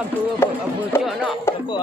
apa cak nak apa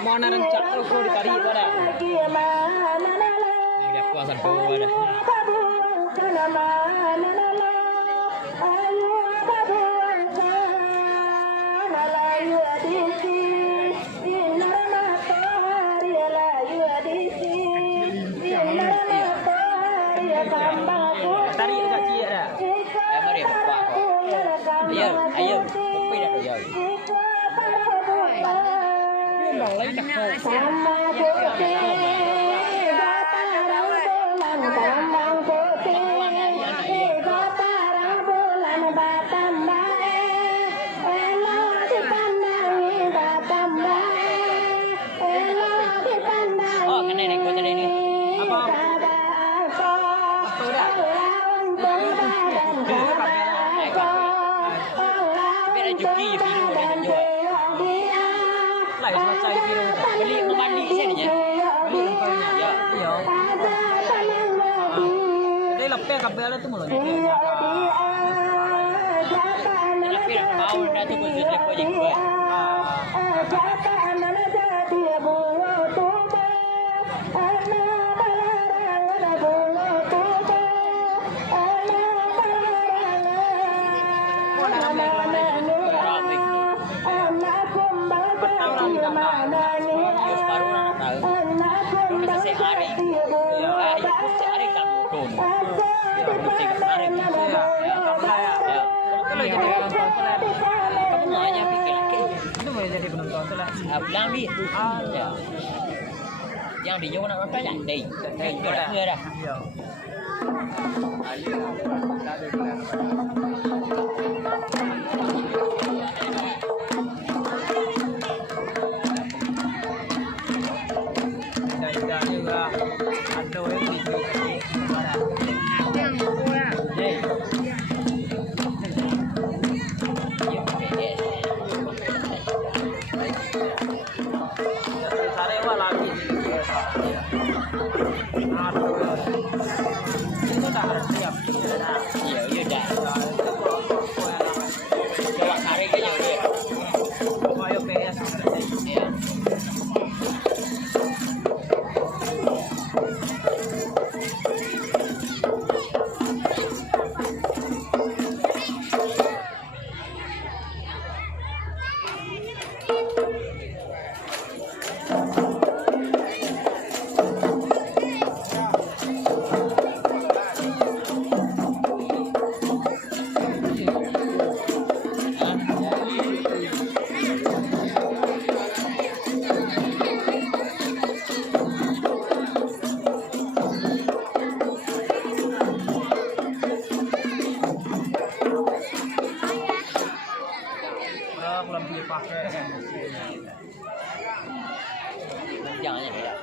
mau narencak aku ditarik pada. Dia puasan kau pada. Tarik dekat cia dah. Mari buka kau. Ayo, kopi dah ayo. Bang lấy đặt kau. Oh, kena ni kau tadi ni. Apa? Apa dah? Biar juki biru dia nak jual. Lai semacam biru. Beli mandi sini je. Beli lempangnya. Ya, iya. Đây lapar kabel tu mulu. Lapar kau dah tu buat lepas je buat. Rame. Pertama lagi datang. Terus baru orang tahu. Terus selesai hari. Ya, itu sehari kamu turun. Ya, mesti kemarin. Ya, kamu lah ya. Kalau jadi penonton tuh kamu nanya pikir lagi. Itu mau jadi penonton tuh lah. Bilang di. Ya. Yang di Jawa nak apa ya? Đây. Đây cho đã người dah. Iya. Dan juga ada yang video Đây. Iya, ini. Sare wah lagi. Itu dah harus siap. Iya, iya dah. Coba cari ke yang dia. Ayo PS. Iya. Belum dipakai. Jangan ya.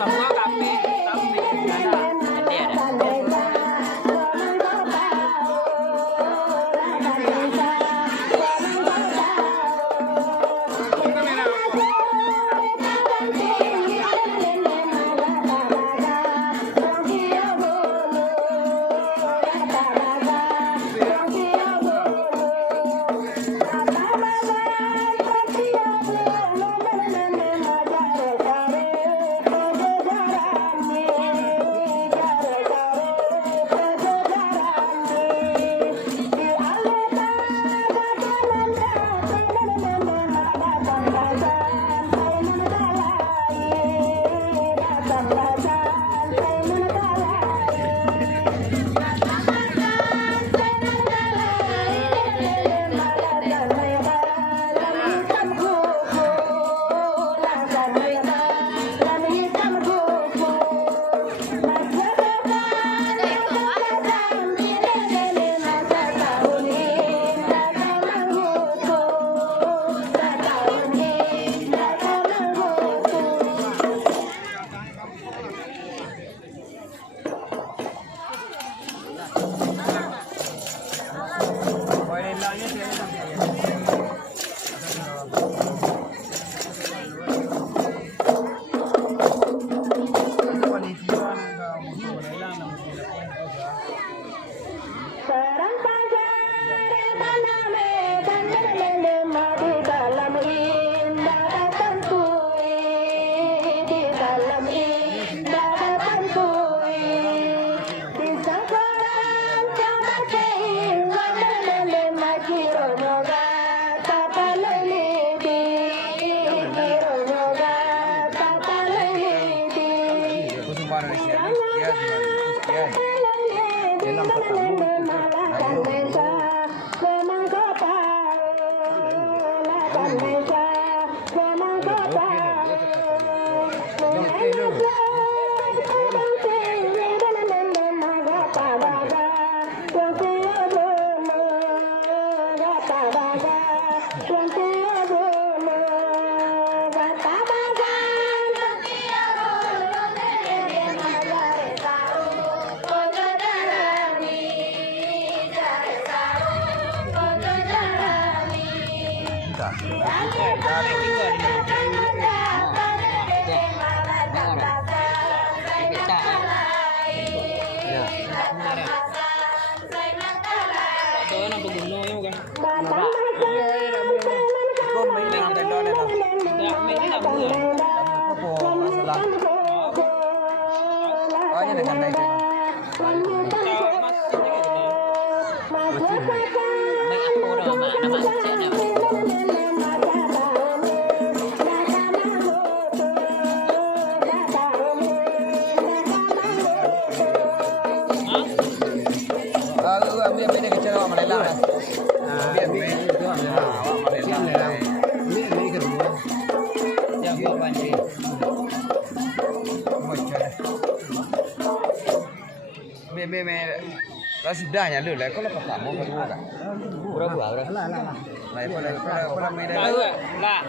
Semua kami Dari juga di Ya. Tuh nak berguna ya bukan? Kau main dengan tendon itu. Tak, ini nak buat. Apa masalah? Oh, ini dengan naik. Cawat masih ni gitu. Mấy áp cô đâu mà nó mà sẽ nào Ambil ini kecil awak Malaysia lah. Ambil itu awak Malaysia lah. Ini kedua. Yang buat banjir. Ambil. Lah sudahnya dulu lah. Kalau pakai kamu kedua kan. berapa berapa Lah, kalau main Tahu tak? Lah.